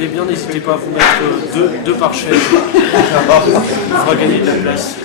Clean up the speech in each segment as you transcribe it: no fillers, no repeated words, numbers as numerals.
attendez bien, n'hésitez pas à vous mettre deux par chaise. Ça fera gagner de la place.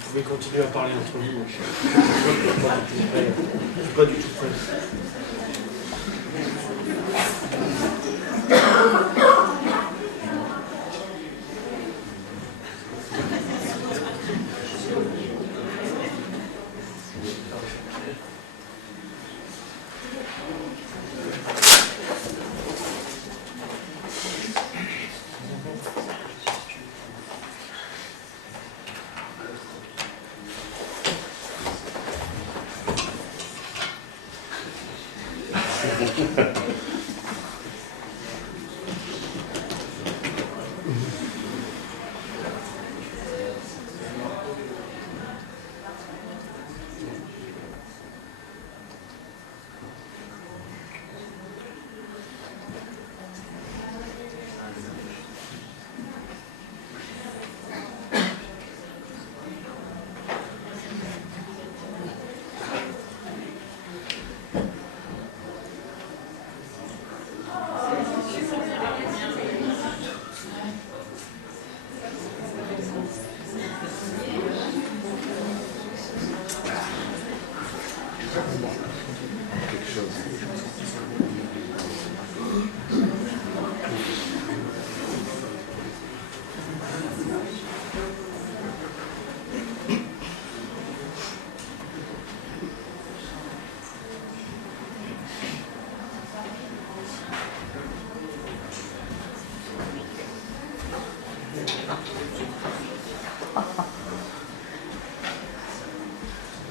Vous pouvez continuer à parler entre vous. Je suis pas du tout prêt.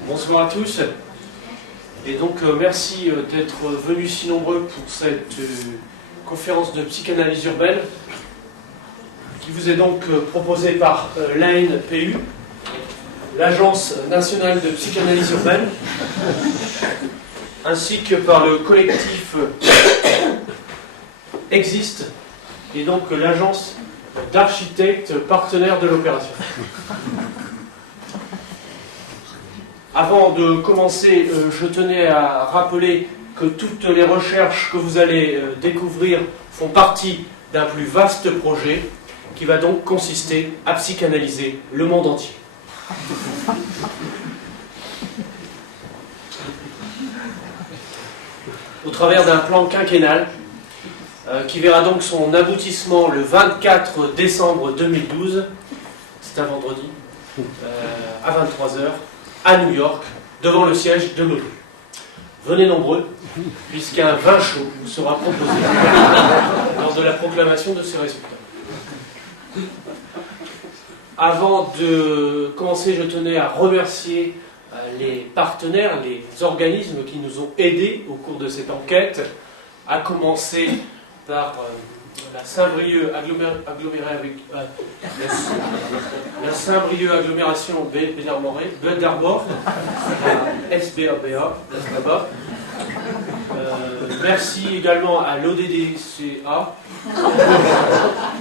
Bonsoir à tous. Et donc merci d'être venus si nombreux pour cette conférence de psychanalyse urbaine qui vous est donc proposée par l'ANPU, l'Agence nationale de psychanalyse urbaine, ainsi que par le collectif Existe et donc l'agence d'architectes partenaires de l'opération. Avant de commencer, je tenais à rappeler que toutes les recherches que vous allez découvrir font partie d'un plus vaste projet qui va donc consister à psychanalyser le monde entier. Au travers d'un plan quinquennal qui verra donc son aboutissement le 24 décembre 2012, c'est un vendredi, à 23h, à New York, devant le siège de l'ONU. Venez nombreux, puisqu'un vin chaud vous sera proposé lors de la proclamation de ces résultats. Avant de commencer, je tenais à remercier les partenaires, les organismes qui nous ont aidés au cours de cette enquête, à commencer par la Saint-Brieuc agglomération Baie-d'Armor, SBABA, merci également à l'ODDCA,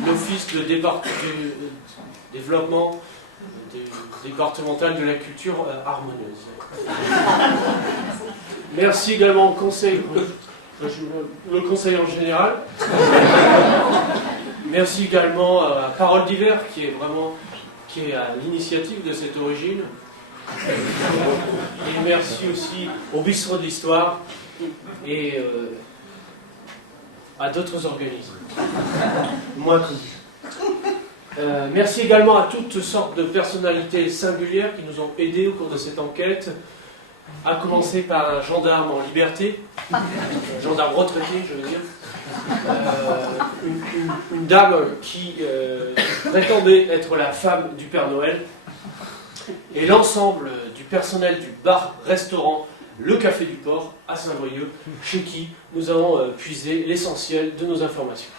l'Office de développement départemental de la culture harmonieuse. Merci également au conseil, le conseil en général. Merci également à Parole d'hiver qui est à l'initiative de cette origine. Et merci aussi au Bistrot de l'Histoire et à d'autres organismes. Moins connus. Merci également à toutes sortes de personnalités singulières qui nous ont aidés au cours de cette enquête, à commencer par un gendarme en liberté, un gendarme retraité, je veux dire, une dame qui prétendait être la femme du Père Noël, et l'ensemble du personnel du bar-restaurant Le Café du Port à Saint-Brieuc, chez qui nous avons puisé l'essentiel de nos informations.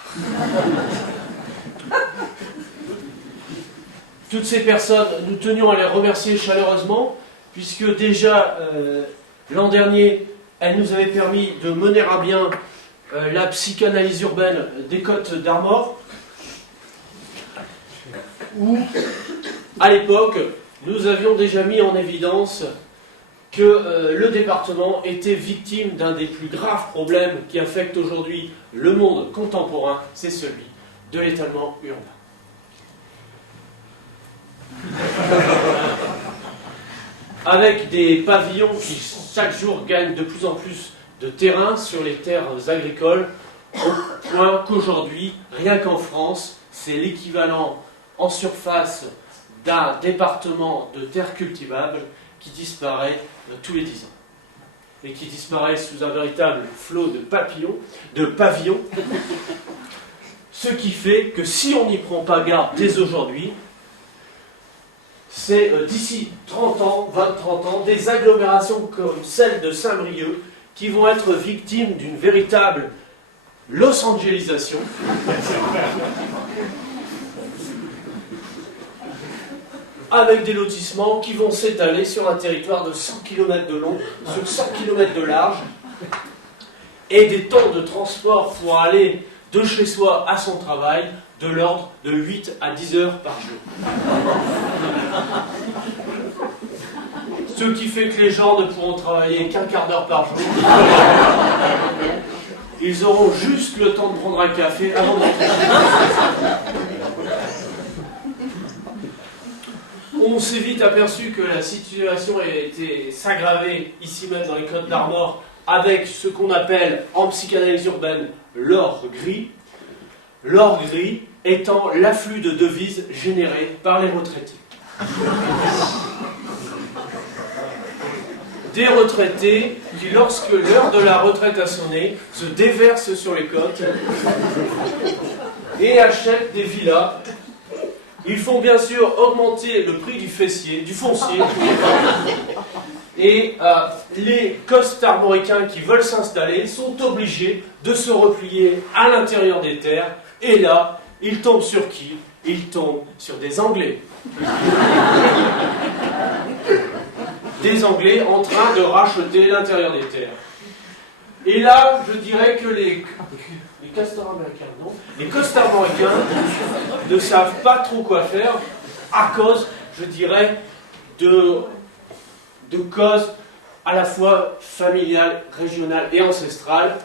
Toutes ces personnes, nous tenions à les remercier chaleureusement, puisque déjà l'an dernier, elles nous avaient permis de mener à bien la psychanalyse urbaine des Côtes d'Armor, où, à l'époque, nous avions déjà mis en évidence que le département était victime d'un des plus graves problèmes qui affectent aujourd'hui le monde contemporain, c'est celui de l'étalement urbain. Avec des pavillons qui chaque jour gagnent de plus en plus de terrain sur les terres agricoles, au point qu'aujourd'hui, rien qu'en France, c'est l'équivalent en surface d'un département de terres cultivables qui disparaît tous les 10 ans. Et qui disparaît sous un véritable flot de pavillons, ce qui fait que si on n'y prend pas garde dès aujourd'hui, c'est d'ici 30 ans, 20-30 ans, des agglomérations comme celle de Saint-Brieuc qui vont être victimes d'une véritable Los Angelisation. Avec des lotissements qui vont s'étaler sur un territoire de 100 km de long, sur 100 km de large, et des temps de transport pour aller de chez soi à son travail de l'ordre de 8 à 10 heures par jour. Ce qui fait que les gens ne pourront travailler qu'un quart d'heure par jour. Ils auront juste le temps de prendre un café avant d'entrer. On s'est vite aperçu que la situation était s'aggraver ici même dans les Côtes d'Armor avec ce qu'on appelle en psychanalyse urbaine l'or gris. L'or gris étant l'afflux de devises généré par les retraités. Des retraités qui, lorsque l'heure de la retraite a sonné, se déversent sur les côtes et achètent des villas. Ils font bien sûr augmenter le prix du foncier, et les Costarmoricains qui veulent s'installer sont obligés de se replier à l'intérieur des terres, et là, ils tombent sur qui? Ils tombent sur des Anglais. Des Anglais en train de racheter l'intérieur des terres. Et là, je dirais que les Costarmoricains, non, les Costarmoricains ne savent pas trop quoi faire à cause, je dirais, de causes à la fois familiales, régionales et ancestrales.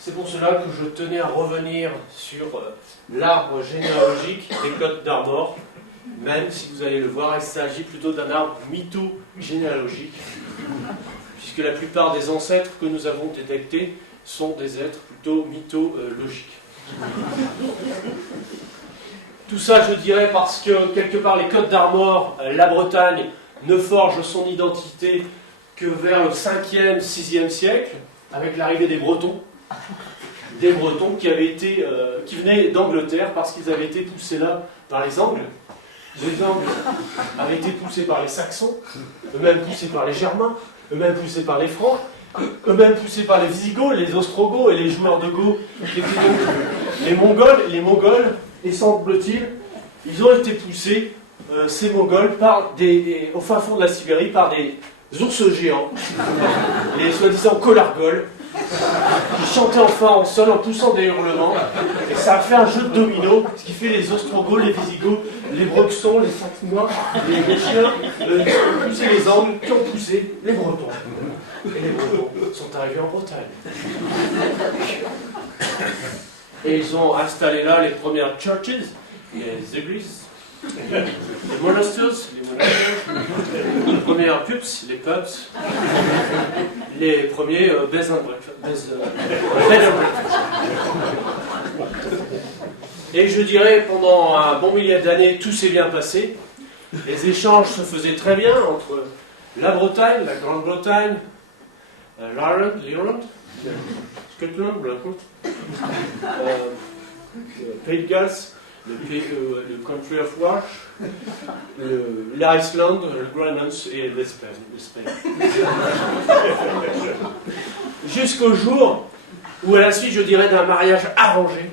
C'est pour cela que je tenais à revenir sur l'arbre généalogique des Côtes d'Armor, même si vous allez le voir, il s'agit plutôt d'un arbre mytho-généalogique, puisque la plupart des ancêtres que nous avons détectés sont des êtres plutôt mythologiques. Tout ça, je dirais, parce que quelque part les Côtes d'Armor, la Bretagne, ne forge son identité que vers le 5e, 6e siècle, avec l'arrivée des Bretons. Des Bretons qui venaient d'Angleterre parce qu'ils avaient été poussés là par les Angles. Les Angles avaient été poussés par les Saxons, eux-mêmes poussés par les Germains, eux-mêmes poussés par les Francs, eux-mêmes poussés par les Visigoths, les Ostrogoths et les joueurs de Go, qui étaient donc les Mongols, et semble-t-il, ils ont été poussés, ces Mongols, au fin fond de la Sibérie, par des ours géants, les soi-disant Kolargols, qui chantaient enfin en sol en poussant des hurlements, et ça a fait un jeu de domino, ce qui fait les Ostrogoths, les Visigoths, les Bruxons, les Saxois, les Chiens, qui ont poussé les Angles, qui ont poussé les Bretons. Et les Bretons sont arrivés en Bretagne. Et ils ont installé là les premières churches, les églises, Les monasters, les premières pubs, les pubs, les premiers bed and breakfast. Et je dirais, pendant un bon millier d'années, tout s'est bien passé. Les échanges se faisaient très bien entre la Bretagne, la Grande-Bretagne, l'Irlande, Scotland, Pays de Galles, le Country of Welsh, l'Iceland, le Groenland et l'Espagne. Jusqu'au jour où, à la suite, je dirais, d'un mariage arrangé,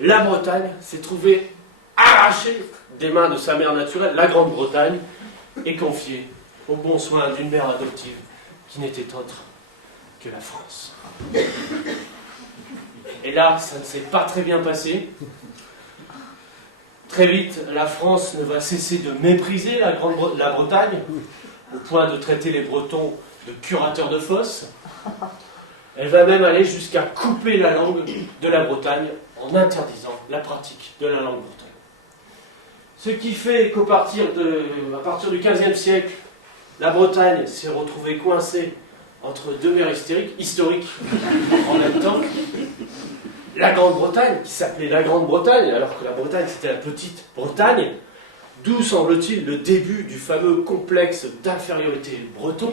la Bretagne s'est trouvée arrachée des mains de sa mère naturelle, la Grande-Bretagne, et confiée aux bons soins d'une mère adoptive qui n'était autre que la France. Et là, ça ne s'est pas très bien passé. Très vite, la France ne va cesser de mépriser la Bretagne, au point de traiter les Bretons de curateurs de fosses. Elle va même aller jusqu'à couper la langue de la Bretagne en interdisant la pratique de la langue bretonne. Ce qui fait qu'à partir du XVe siècle, la Bretagne s'est retrouvée coincée entre deux mers historiques en même temps. La Grande-Bretagne, qui s'appelait la Grande-Bretagne, alors que la Bretagne c'était la petite Bretagne, d'où semble-t-il le début du fameux complexe d'infériorité breton,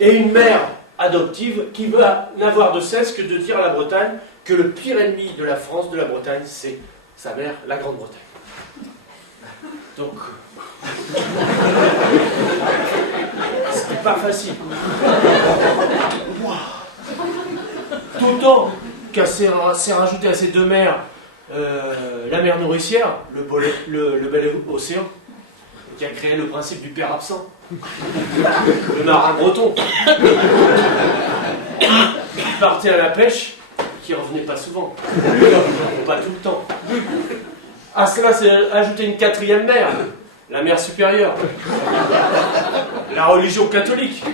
et une mère adoptive qui va n'avoir de cesse que de dire à la Bretagne que le pire ennemi de la France, de la Bretagne, c'est sa mère, la Grande-Bretagne. Donc, c'était pas facile. D'autant qu'elle s'est rajoutée à ces deux mers la mer nourricière, le bel océan, qui a créé le principe du père absent, le marin breton, qui partait à la pêche, qui revenait pas souvent, pas tout le temps. À cela s'est ajouté une quatrième mer, la mer supérieure, la religion catholique,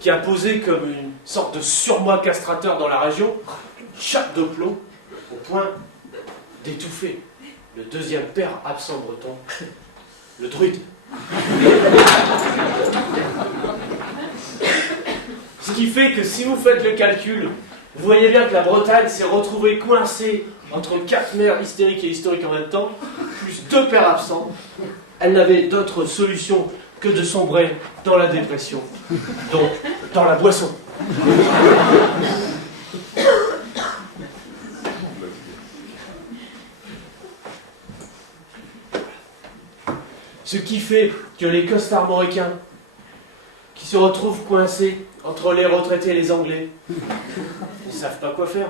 qui a posé comme une sorte de surmoi castrateur dans la région, chape de plomb, au point d'étouffer le deuxième père absent breton, le druide. Ce qui fait que si vous faites le calcul, vous voyez bien que la Bretagne s'est retrouvée coincée entre quatre mers hystériques et historiques en même temps, plus deux pères absents. Elle n'avait d'autre solution que de sombrer dans la dépression, donc dans la boisson. Ce qui fait que les costarmoricains, qui se retrouvent coincés entre les retraités et les Anglais, ne savent pas quoi faire.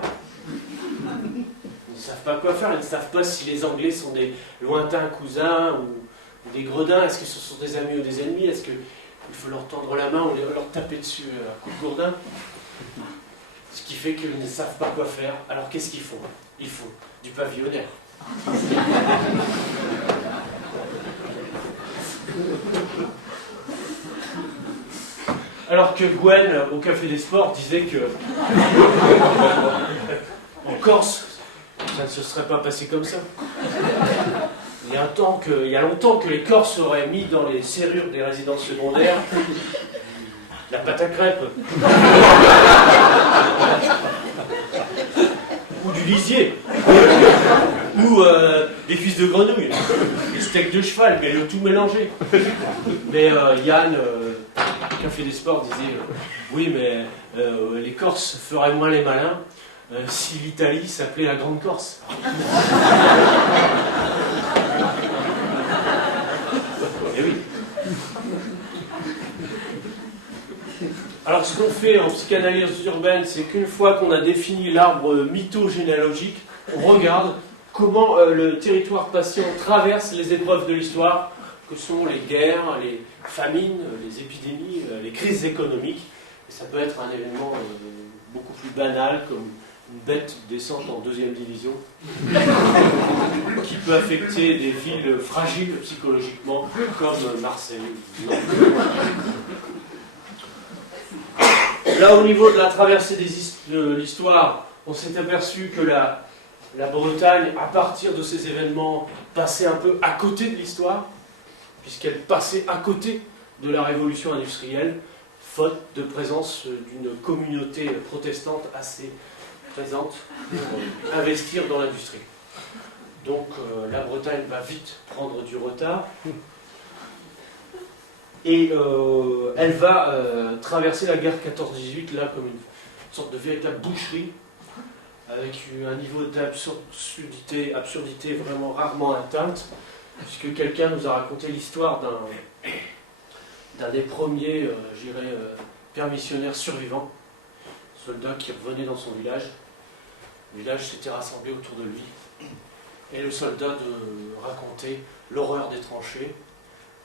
Ils ne savent pas quoi faire, ils ne savent pas si les Anglais sont des lointains cousins ou des gredins, est-ce que ce sont des amis ou des ennemis, est-ce qu'il faut leur tendre la main ou leur taper dessus à coups de gourdin. Ce qui fait qu'ils ne savent pas quoi faire, alors qu'est-ce qu'ils font? Ils font du pavillonnaire. Alors que Gwen, au Café des Sports, disait que en Corse, ça ne se serait pas passé comme ça. Il y a longtemps que les Corses auraient mis dans les serrures des résidences secondaires la pâte à crêpes. Ou du lisier. Ou des cuisses de grenouille. Des steaks de cheval, mais le tout mélangé. Mais Yann, Café des Sports, disait oui, mais les Corses feraient moins les malins si l'Italie s'appelait la Grande Corse. Eh oui. Alors ce qu'on fait en psychanalyse urbaine, c'est qu'une fois qu'on a défini l'arbre mythogénéalogique, on regarde comment le territoire patient traverse les épreuves de l'histoire, que sont les guerres, les famines, les épidémies, les crises économiques. Et ça peut être un événement beaucoup plus banal, comme une bête descente en 2e division, qui peut affecter des villes fragiles psychologiquement, comme Marseille. Là, au niveau de la traversée de l'histoire, on s'est aperçu que la Bretagne, à partir de ces événements, passait un peu à côté de l'histoire, puisqu'elle passait à côté de la révolution industrielle, faute de présence d'une communauté protestante assez présente pour investir dans l'industrie. Donc la Bretagne va vite prendre du retard et elle va traverser la guerre 14-18 là comme une sorte de véritable boucherie avec un niveau d'absurdité vraiment rarement atteinte, puisque quelqu'un nous a raconté l'histoire d'un des premiers, pères missionnaires survivants, soldat qui revenait dans son village. Le village s'était rassemblé autour de lui. Et le soldat de raconter l'horreur des tranchées,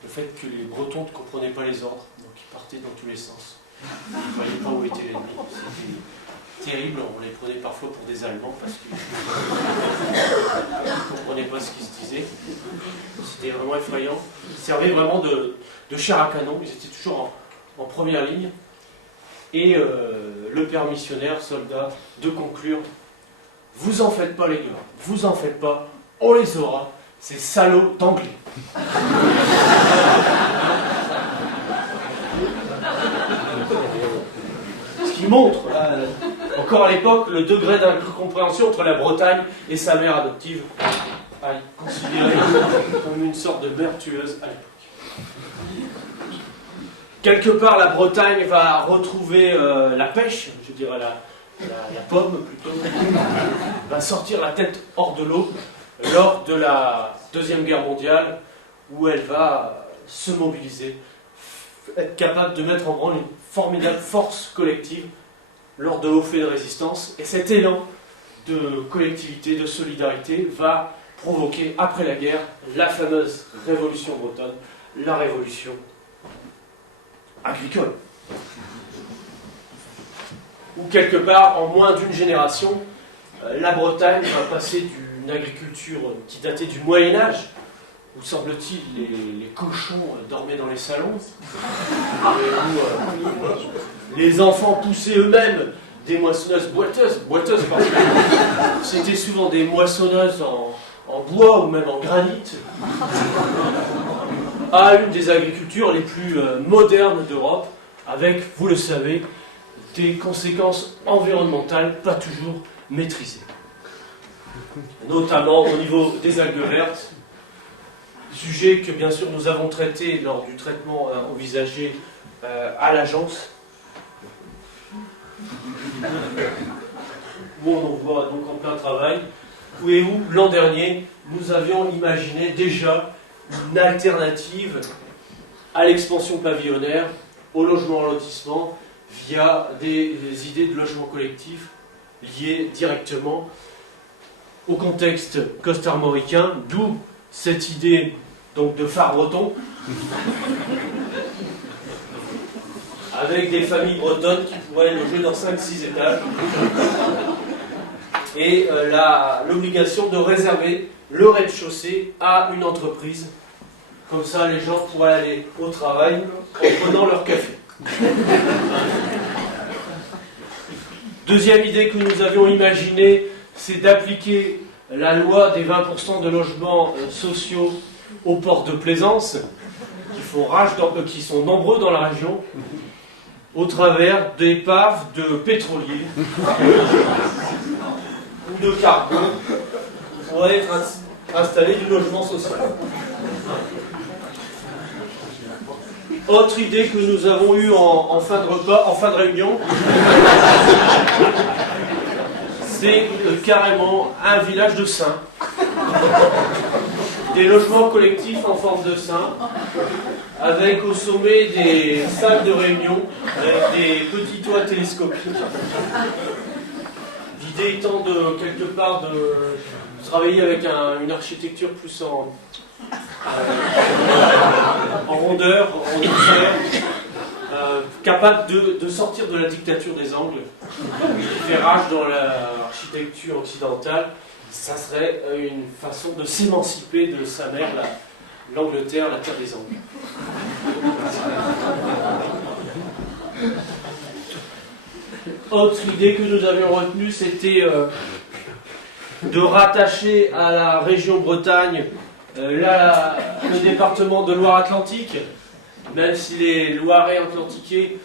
le fait que les Bretons ne comprenaient pas les ordres, donc ils partaient dans tous les sens. Ils ne voyaient pas où était l'ennemi. C'était terrible, on les prenait parfois pour des Allemands parce qu'ils ne comprenaient pas ce qui se disait. C'était vraiment effrayant. Ils servaient vraiment de chair à canon, ils étaient toujours en première ligne. Et le père missionnaire, soldat, de conclure: vous en faites pas les gars, vous en faites pas, on les aura, ces salauds d'anglais. Ce qui montre, encore à l'époque, le degré d'incompréhension entre la Bretagne et sa mère adoptive, considérée comme une sorte de mère tueuse à l'époque. Quelque part, la Bretagne va retrouver la pêche, je dirais la pomme plutôt, va sortir la tête hors de l'eau lors de la Deuxième Guerre mondiale, où elle va se mobiliser, être capable de mettre en branle une formidable force collective lors de hauts faits de résistance. Et cet élan de collectivité, de solidarité, va provoquer, après la guerre, la fameuse révolution bretonne, la révolution agricole. Où quelque part, en moins d'une génération, la Bretagne va passer d'une agriculture qui datait du Moyen-Âge, où semble-t-il les cochons dormaient dans les salons, où les enfants poussaient eux-mêmes des moissonneuses boiteuses parce que c'était souvent des moissonneuses en bois ou même en granit, à une des agricultures les plus modernes d'Europe, avec, vous le savez, des conséquences environnementales pas toujours maîtrisées. Notamment au niveau des algues vertes, sujet que bien sûr nous avons traité lors du traitement envisagé à l'agence, où on en voit donc en plein travail, et où l'an dernier nous avions imaginé déjà une alternative à l'expansion pavillonnaire, au logement en lotissement, via des idées de logement collectif liées directement au contexte costa-armoricain, d'où cette idée donc de phare breton, avec des familles bretonnes qui pourraient loger dans 5-6 étages, et l'obligation de réserver le rez-de-chaussée à une entreprise. Comme ça, les gens pourraient aller au travail en prenant leur café. Deuxième idée que nous avions imaginée, c'est d'appliquer la loi des 20% de logements sociaux aux ports de plaisance, qui sont nombreux dans la région, au travers d'épaves de pétroliers ou de cargos qui pourraient être installés du logement social. Autre idée que nous avons eue en fin de repas, en fin de réunion, c'est carrément un village de saints. Des logements collectifs en forme de saints, avec au sommet des salles de réunion, avec des petits toits télescopiques. L'idée étant de quelque part de travailler avec une architecture plus en rondeur, en douceur, capable de sortir de la dictature des angles, qui fait rage dans l'architecture occidentale. Ça serait une façon de s'émanciper de sa mère, l'Angleterre, la terre des angles. Autre idée que nous avions retenue, c'était de rattacher à la région Bretagne le département de Loire-Atlantique, même si les Loirais atlantiquais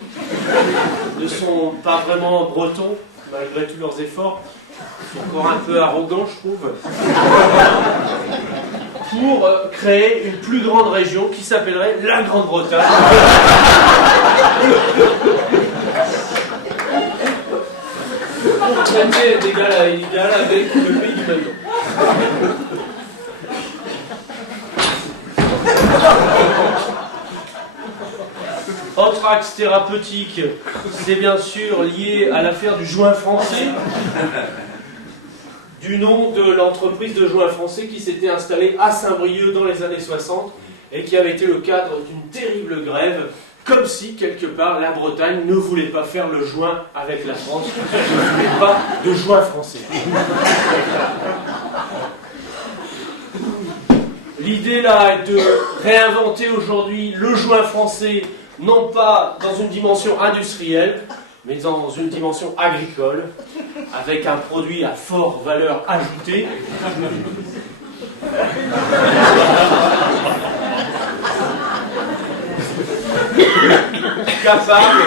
ne sont pas vraiment bretons, malgré tous leurs efforts. Ils sont encore un peu arrogants, je trouve. Pour créer une plus grande région qui s'appellerait la Grande-Bretagne. Pour traiter d'égal à égal avec le pays du même nom. Autre axe thérapeutique, c'est bien sûr lié à l'affaire du joint français, du nom de l'entreprise de joint français qui s'était installée à Saint-Brieuc dans les années 60 et qui avait été le cadre d'une terrible grève, comme si, quelque part, la Bretagne ne voulait pas faire le joint avec la France, ne voulait pas de joint français. L'idée là est de réinventer aujourd'hui le joint français, non pas dans une dimension industrielle, mais dans une dimension agricole, avec un produit à forte valeur ajoutée. Capable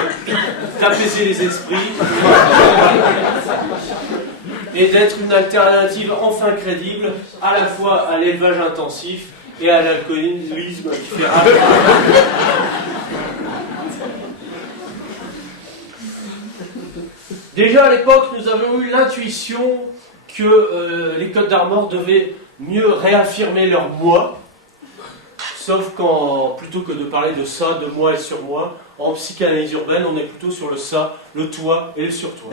d'apaiser les esprits et d'être une alternative enfin crédible à la fois à l'élevage intensif et à l'alcoolisme qui fait rage. Déjà à l'époque, nous avons eu l'intuition que les Côtes d'Armor devaient mieux réaffirmer leur moi, sauf quand, plutôt que de parler de ça, de moi et sur moi, en psychanalyse urbaine, on est plutôt sur le ça, le toi et le sur-toi.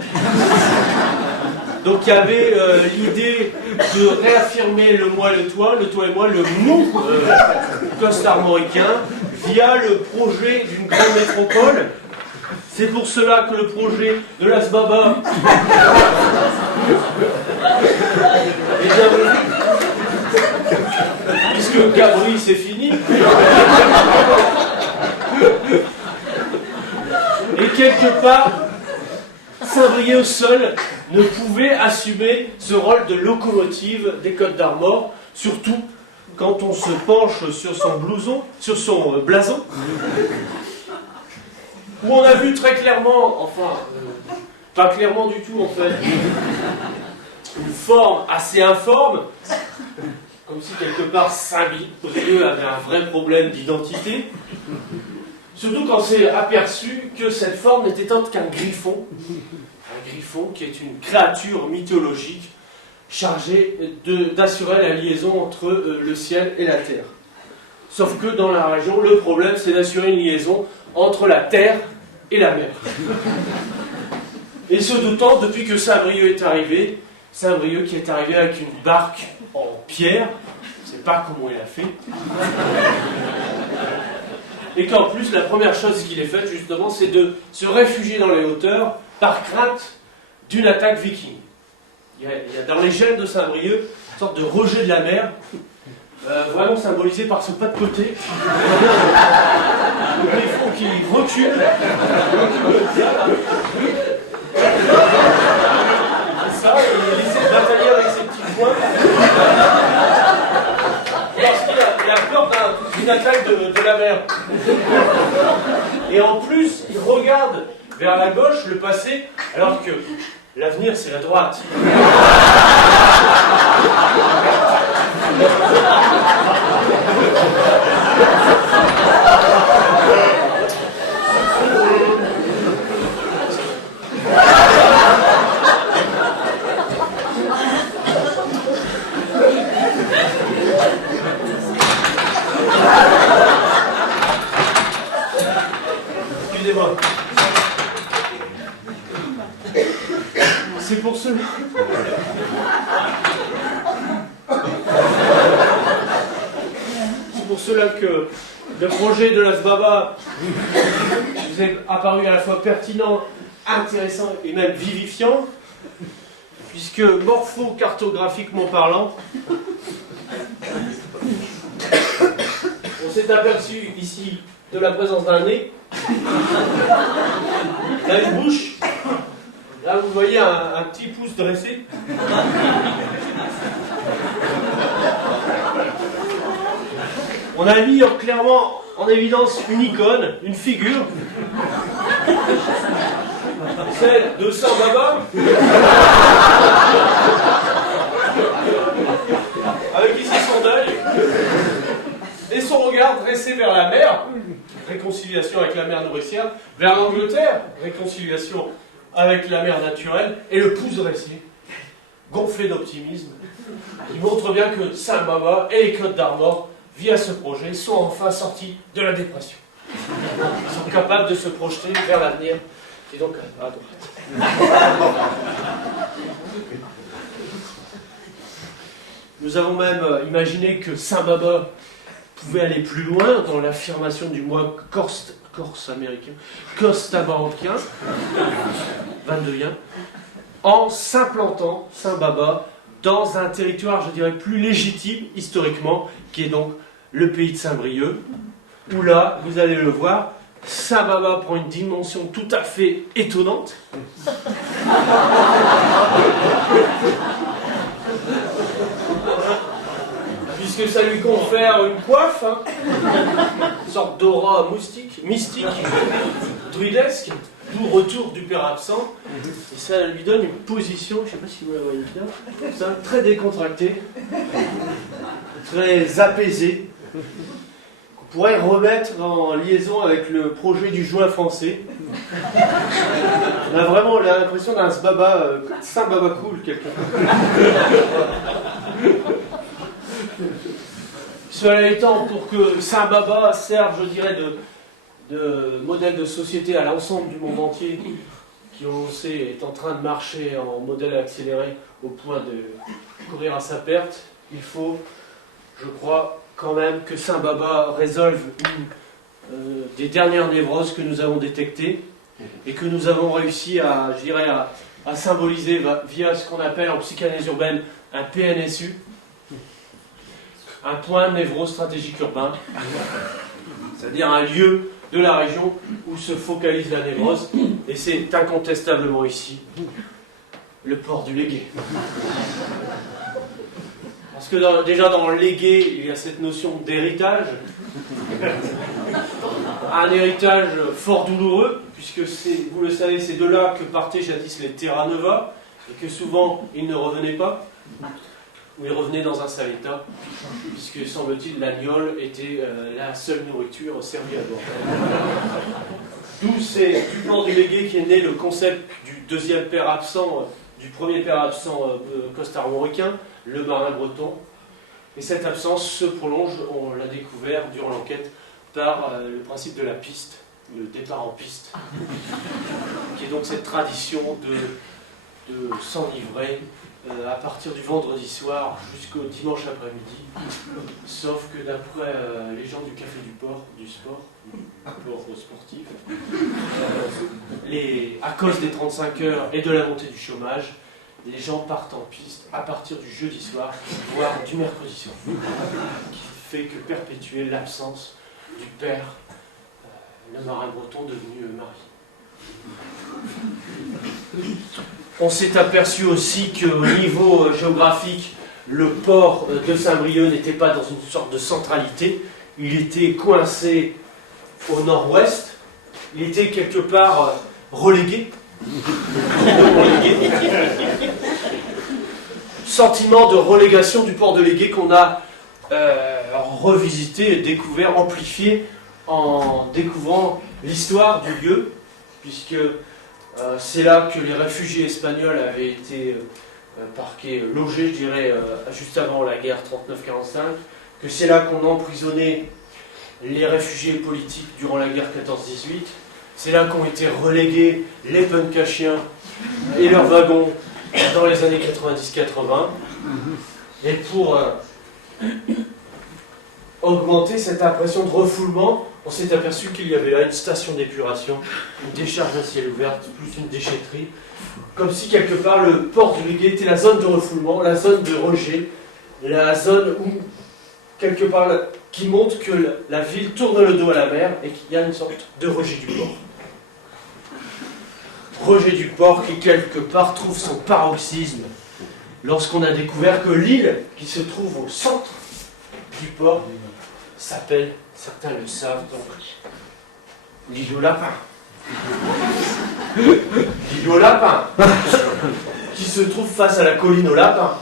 Donc il y avait l'idée de réaffirmer le moi et le toi et moi, le nous costarmoricain, via le projet d'une grande métropole. C'est pour cela que le projet de Las Baba est bienvenu. Puisque Cabri, c'est fini. Et quelque part, Saint-Brieuc seul ne pouvait assumer ce rôle de locomotive des Côtes d'Armor, surtout quand on se penche sur son blouson, sur son blason, où on a vu très clairement, enfin, pas clairement du tout en fait, une forme assez informe, comme si quelque part Saint-Brieuc avait un vrai problème d'identité, surtout quand c'est aperçu que cette forme n'était autre qu'un griffon. Un griffon qui est une créature mythologique chargée d'assurer la liaison entre le ciel et la terre. Sauf que dans la région, le problème c'est d'assurer une liaison entre la terre et la mer. Et ce d'autant depuis que Saint-Brieuc est arrivé, Saint-Brieuc qui est arrivé avec une barque en pierre, je ne sais pas comment il a fait, et qu'en plus la première chose qu'il ait faite justement c'est de se réfugier dans les hauteurs par crainte d'une attaque viking. Il y a dans les gènes de Saint-Brieuc une sorte de rejet de la mer, vraiment symbolisé par ce pas de côté. Le griffon qui recule. C'est ça, il essaie de batailler avec ses petits poings. Parce qu'il a peur d'une attaque de la mer. Et en plus, il regarde vers la gauche le passé, alors que l'avenir c'est la droite. Excusez-moi. C'est pour cela. C'est pour cela que le projet de Las Baba vous est apparu à la fois pertinent, intéressant et même vivifiant, puisque morpho-cartographiquement parlant, on s'est aperçu ici de la présence d'un nez, là une bouche. Là, vous voyez un petit pouce dressé. On a mis clairement en évidence une icône, une figure, celle de Saint Baba, avec ici son deuil, et son regard dressé vers la mer, réconciliation avec la mer nourricière, vers l'Angleterre, réconciliation avec la mer naturelle, et le pouce dressé, gonflé d'optimisme, qui montre bien que Saint Baba et les Côtes d'Armor, via ce projet, sont enfin sortis de la dépression. Ils sont capables de se projeter vers l'avenir, et donc à droite. Nous avons même imaginé que Saint Baba pouvait aller plus loin dans l'affirmation du mois corse américain, costabaroquien, 22e, en s'implantant, Saint Baba, dans un territoire, je dirais, plus légitime, historiquement, qui est donc le pays de Saint-Brieuc, où là, vous allez le voir, Saint Baba prend une dimension tout à fait étonnante. Puisque ça lui confère une coiffe, hein, une sorte d'aura mystique, druidesque, d'où retour du père absent, et ça lui donne une position, je ne sais pas si vous la voyez bien, ça, très décontractée, très apaisée, qu'on pourrait remettre en liaison avec le projet du joint français. On a vraiment l'impression d'un Saint Baba cool, quelqu'un. Cela étant, pour que Saint Baba serve, je dirais, de modèle de société à l'ensemble du monde entier, qui, on le sait, est en train de marcher en modèle accéléré au point de courir à sa perte, il faut, je crois, quand même que Saint Baba résolve une des dernières névroses que nous avons détectées et que nous avons réussi à, je dirais, à symboliser via ce qu'on appelle en psychanalyse urbaine un PNSU, un point de névrose stratégique urbain, c'est-à-dire un lieu de la région où se focalise la névrose, et c'est incontestablement ici, le port du Légué. Parce que déjà dans le Légué, il y a cette notion d'héritage, un héritage fort douloureux, puisque vous le savez, c'est de là que partaient jadis les Terra Nova, et que souvent ils ne revenaient pas, ou ils revenaient dans un sale état, puisque semble-t-il l'agnole était la seule nourriture servie à bord. D'où c'est du port du Légué qui est né le concept du deuxième père absent, du premier père absent costarmoricain, le marin breton. Et cette absence se prolonge, on l'a découvert durant l'enquête, par le principe de la piste, le départ en piste, qui est donc cette tradition de s'enivrer à partir du vendredi soir jusqu'au dimanche après-midi, sauf que d'après les gens du Café du Port, du sport sportif, à cause des 35 heures et de la montée du chômage, les gens partent en piste à partir du jeudi soir, voire du mercredi soir, qui fait que perpétuer l'absence du père, le marin breton devenu mari. On s'est aperçu aussi qu'au niveau géographique, le port de Saint-Brieuc n'était pas dans une sorte de centralité, il était coincé au nord-ouest, il était quelque part relégué. Sentiment de relégation du port de Légué qu'on a revisité, découvert, amplifié en découvrant l'histoire du lieu, puisque c'est là que les réfugiés espagnols avaient été parqués, logés, je dirais, juste avant la guerre 39-45, que c'est là qu'on a emprisonné les réfugiés politiques durant la guerre 14-18, c'est là qu'ont été relégués les punks à chiens et leurs wagons dans les années 90-80, et pour augmenter cette impression de refoulement, on s'est aperçu qu'il y avait là une station d'épuration, une décharge à ciel ouvert, plus une déchetterie, comme si quelque part le port du Légué était la zone de refoulement, la zone de rejet, la zone où, quelque part, qui montre que la ville tourne le dos à la mer et qu'il y a une sorte de rejet du port. Rejet du port qui, quelque part, trouve son paroxysme lorsqu'on a découvert que l'île qui se trouve au centre du port s'appelle, certains le savent, donc l'île au lapin. L'île au lapin, qui se trouve face à la colline au lapin.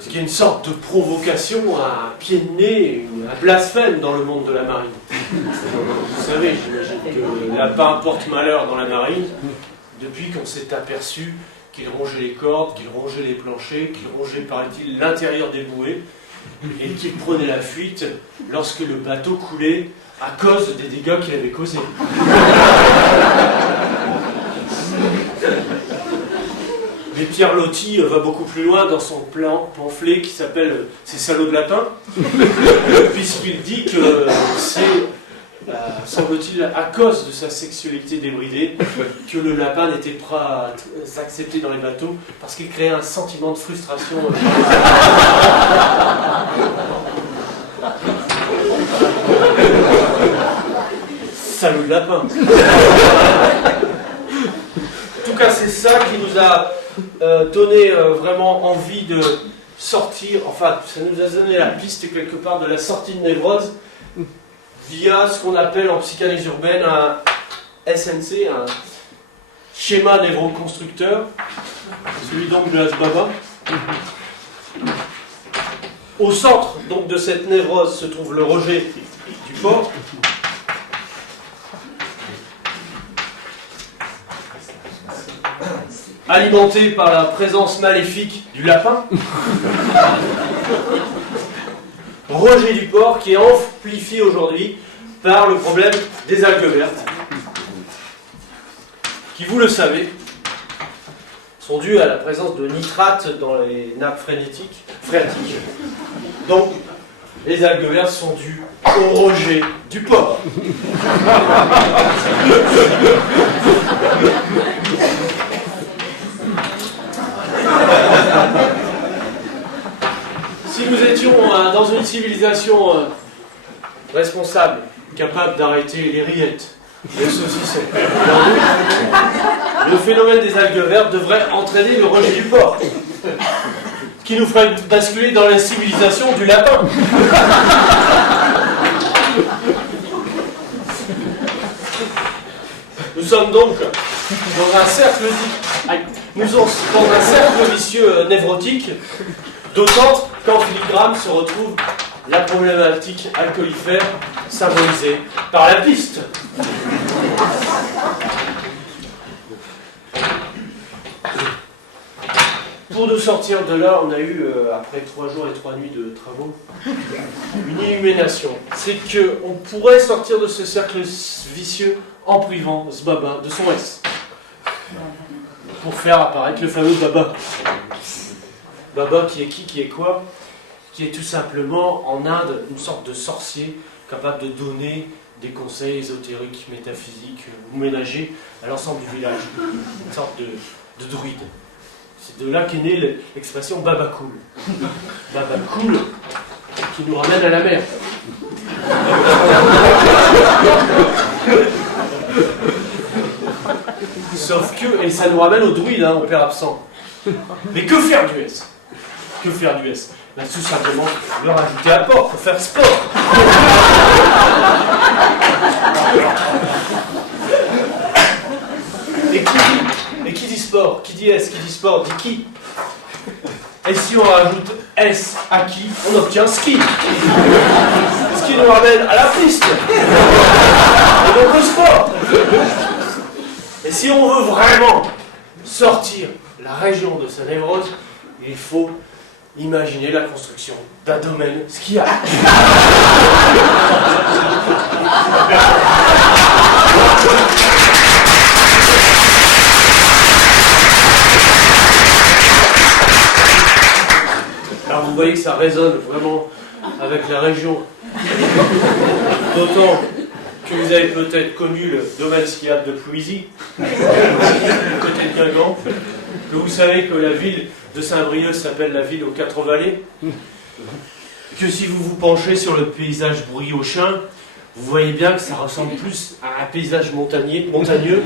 Ce qui est une sorte de provocation, un pied de nez, un blasphème dans le monde de la marine. Vous savez, j'imagine que le lapin porte malheur dans la marine depuis qu'on s'est aperçu qu'il rongeait les cordes, qu'il rongeait les planchers, qu'il rongeait, paraît-il, l'intérieur des bouées et qu'il prenait la fuite lorsque le bateau coulait à cause des dégâts qu'il avait causés. Mais Pierre Loti va beaucoup plus loin dans son pamphlet qui s'appelle « Ces salauds de lapins », puisqu'il dit que c'est, semble-t-il, à cause de sa sexualité débridée que le lapin n'était pas accepté dans les bateaux, parce qu'il créait un sentiment de frustration. Salaud de lapin. En tout cas, c'est ça qui nous a donné vraiment envie de sortir, enfin, ça nous a donné la piste quelque part de la sortie de névrose via ce qu'on appelle en psychanalyse urbaine un SNC, un schéma névroconstructeur, celui donc de Asbaba. Au centre donc de cette névrose se trouve le rejet du porc. Alimenté par la présence maléfique du lapin. Rejet du porc qui est amplifié aujourd'hui par le problème des algues vertes, qui, vous le savez, sont dues à la présence de nitrates dans les nappes phréatiques. Donc, les algues vertes sont dues au rejet du porc. Si nous étions dans une civilisation responsable, capable d'arrêter les rillettes, les saucissons, le phénomène des algues vertes devrait entraîner le rejet du porc, qui nous ferait basculer dans la civilisation du lapin. Nous sommes donc dans un cercle vicieux névrotique, d'autant qu'en filigrane se retrouve la problématique alcoolifère symbolisée par la piste. Pour nous sortir de là, on a eu, après 3 jours et 3 nuits de travaux, une illumination. C'est qu'on pourrait sortir de ce cercle vicieux en privant ce baba de son S. Pour faire apparaître le fameux baba. Baba qui est qui est quoi? Qui est tout simplement, en Inde, une sorte de sorcier capable de donner des conseils ésotériques, métaphysiques ou ménagers à l'ensemble du village. Une sorte de druide. C'est de là qu'est née l'expression Baba Cool. Baba Cool, qui nous ramène à la mer. Sauf que, et ça nous ramène au druide, au père absent. Mais que faire du S? Que faire du S? Ben, tout simplement le rajouter à port pour faire sport. Et qui dit sport? Qui dit S? Qui dit sport? Dit qui? Et si on rajoute S à qui, on obtient ski. Ce qui nous ramène à la piste. Et donc au sport. Et si on veut vraiment sortir la région de sa névrose, il faut imaginer la construction d'un domaine skiable. Alors vous voyez que ça résonne vraiment avec la région. D'autant que vous avez peut-être connu le domaine skiable de Plouisy, côté de Guingamp, que vous savez que la ville de Saint-Brieuc s'appelle la ville aux 4 vallées, que si vous vous penchez sur le paysage briochin, vous voyez bien que ça ressemble plus à un paysage montagneux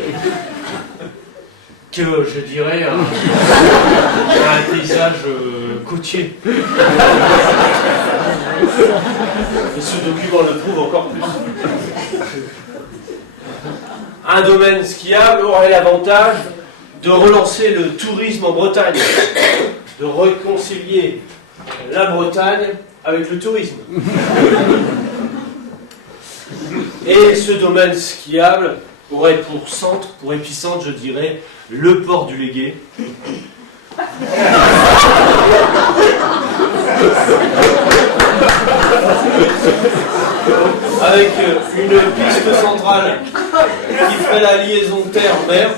que, je dirais, à un paysage côtier. Et ce document le prouve encore plus. Un domaine skiable aurait l'avantage de relancer le tourisme en Bretagne, de réconcilier la Bretagne avec le tourisme. Et ce domaine skiable aurait pour centre, pour épicentre, je dirais, le port du Légué. Avec une piste centrale qui ferait la liaison terre-mer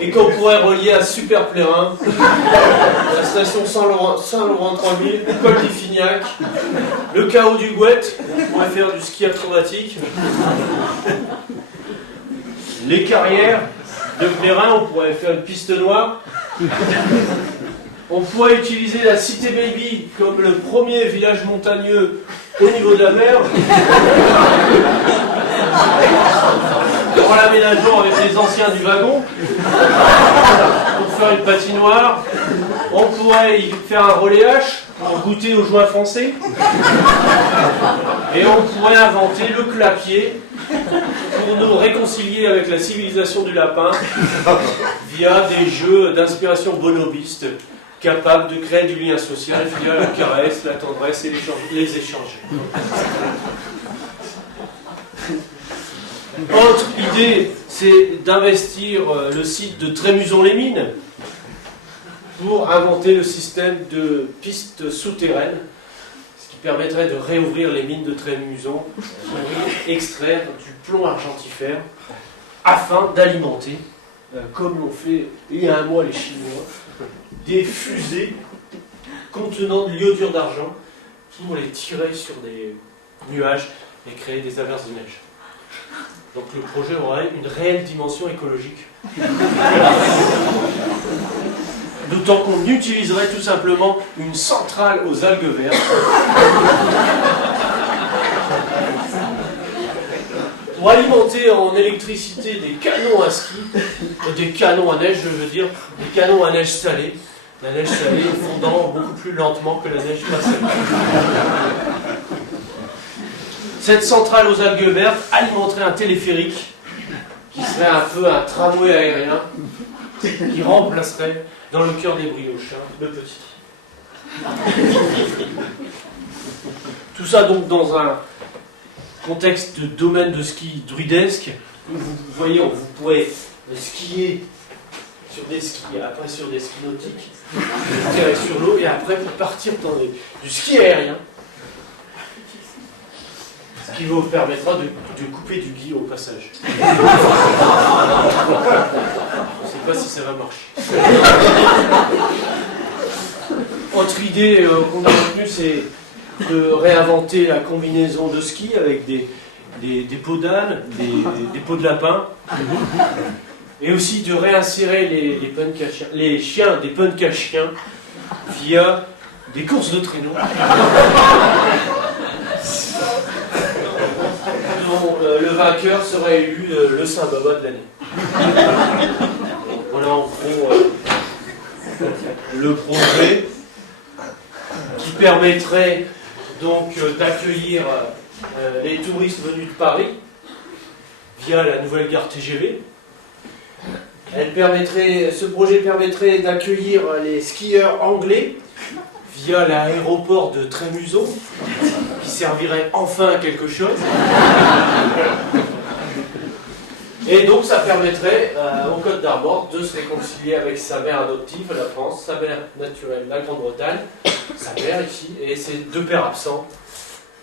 et qu'on pourrait relier à Super-Plérin, la station Saint-Laurent 3000, Col d'Ifignac, le Chaos du Gouette, on pourrait faire du ski acrobatique, les carrières de Plérin, on pourrait faire une piste noire. On pourrait utiliser la Cité Baby comme le premier village montagneux au niveau de la mer. En l'aménageant avec les anciens du wagon. Pour faire une patinoire. On pourrait y faire un relais H pour goûter aux joints français. Et on pourrait inventer le clapier pour nous réconcilier avec la civilisation du lapin via des jeux d'inspiration bonobiste capables de créer du lien social via la caresse, la tendresse et les échanges. Autre idée, c'est d'investir le site de Trémuson-les-Mines pour inventer le système de pistes souterraines, ce qui permettrait de réouvrir les mines de Trémuson pour extraire du plomb argentifère afin d'alimenter, comme l'ont fait il y a un mois les Chinois, des fusées contenant de l'iodure d'argent pour les tirer sur des nuages et créer des averses de neige. Donc le projet aurait une réelle dimension écologique. D'autant qu'on utiliserait tout simplement une centrale aux algues vertes pour alimenter en électricité des canons à ski, des canons à neige, je veux dire, des canons à neige salée. La neige salée fondant beaucoup plus lentement que la neige pas salée. Cette centrale aux algues vertes alimenterait un téléphérique qui serait un peu un tramway aérien qui remplacerait dans le cœur des Briochins le petit. Tout ça donc dans un contexte de domaine de ski druidesque où vous voyez, vous pourrez skier sur des skis, après sur des skis nautiques, tirer sur l'eau et après pour partir dans du ski aérien. Ce qui vous permettra de couper du gui au passage. Je ne sais pas si ça va marcher. Autre idée qu'on a retenue, c'est de réinventer la combinaison de ski avec des peaux d'âne, des peaux de lapin, et aussi de réinsérer les chiens des punks à chiens via des courses de traîneau. Le vainqueur serait élu le Saint-Baba de l'année. Voilà en gros le projet qui permettrait donc d'accueillir les touristes venus de Paris via la nouvelle gare TGV. Ce projet permettrait d'accueillir les skieurs anglais via l'aéroport de Trémuson, qui servirait enfin à quelque chose. Et donc ça permettrait au Côte d'Armor de se réconcilier avec sa mère adoptive, la France, sa mère naturelle, la Grande-Bretagne, sa mère ici, et ses deux pères absents,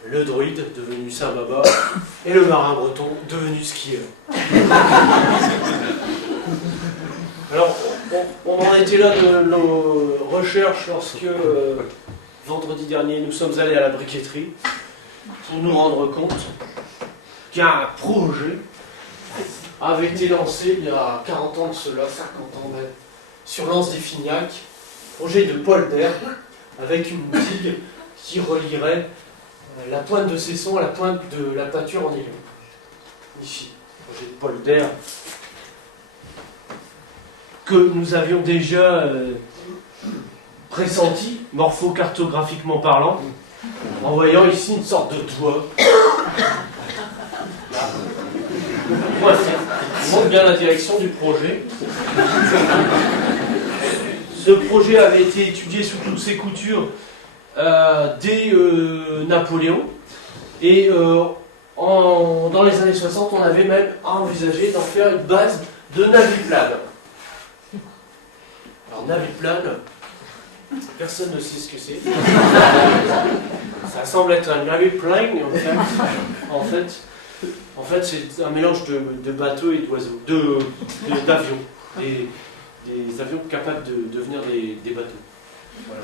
le druide devenu Saint-Baba et le marin breton devenu skieur. Alors, on en était là de nos recherches lorsque, vendredi dernier, nous sommes allés à la briqueterie pour nous rendre compte qu'un projet avait été lancé il y a 40 ans de cela, 50 ans même, sur l'Anse des Fignac, projet de polder, avec une digue qui relierait la pointe de Cesson à la pointe de la pâture en nylon. Ici, projet de polder que nous avions déjà pressenti, morphocartographiquement parlant, en voyant ici une sorte de toit. Voilà. On montre bien la direction du projet. Ce projet avait été étudié sous toutes ses coutures dès Napoléon. Et dans les années 60, on avait même envisagé d'en faire une base de naviplane. Alors, naviplane, personne ne sait ce que c'est. Ça semble être un naviplane, en fait, c'est un mélange de bateaux et d'oiseaux, d'avions. Des avions capables de devenir des bateaux. Voilà.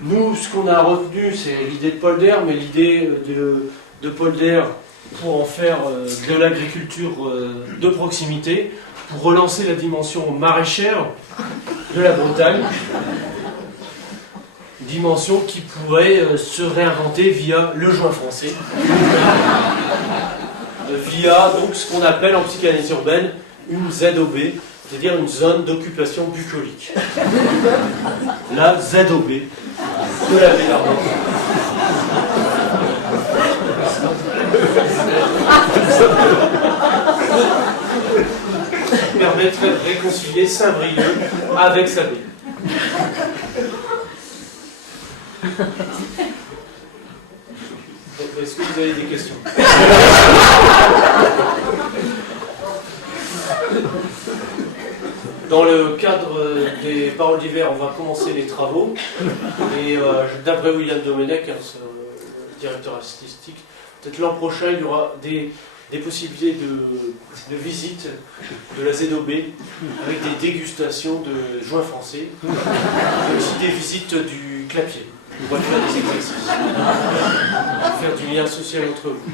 Nous, ce qu'on a retenu, c'est l'idée de polder, mais l'idée de polder pour en faire de l'agriculture de proximité, pour relancer la dimension maraîchère de la Bretagne, dimension qui pourrait se réinventer via le joint français, via donc ce qu'on appelle en psychanalyse urbaine une ZOB, c'est-à-dire une zone d'occupation bucolique. La ZOB de la baie d'Armor. Qui permettrait de réconcilier Saint-Brieuc avec sa baie. Est-ce que vous avez des questions? Dans le cadre des Paroles d'hiver, on va commencer les travaux. Et d'après William Domenech, le directeur artistique, peut-être l'an prochain, il y aura des possibilités de visite de la ZOB avec des dégustations de joints français, et aussi des visites du clapier. On va faire des exercices, faire du lien social entre vous.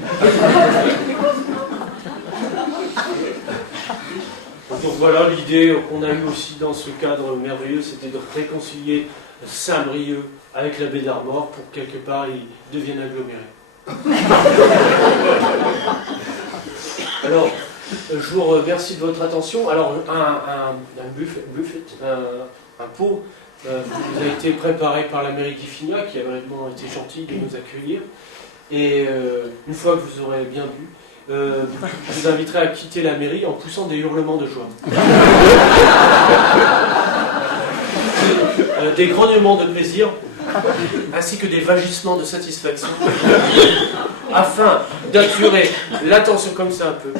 Donc voilà, l'idée qu'on a eue aussi dans ce cadre merveilleux, c'était de réconcilier Saint-Brieuc avec la baie d'Armor pour que quelque part ils deviennent agglomérés. Alors, je vous remercie de votre attention. Alors, un pot vous a été préparé par la mairie d'Ifignac, qui a vraiment été gentille de nous accueillir. Et une fois que vous aurez bien bu, je vous inviterai à quitter la mairie en poussant des hurlements de joie. Des grognements de plaisir, ainsi que des vagissements de satisfaction, afin d'attirer l'attention, comme ça un peu,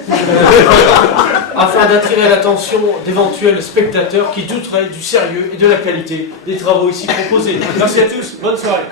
afin d'attirer l'attention d'éventuels spectateurs qui douteraient du sérieux et de la qualité des travaux ici proposés. Merci à tous, bonne soirée.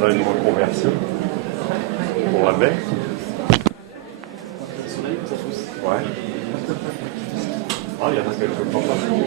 On a une reconversion pour la baie. Ouais. Ah, il y en a quelques plantations.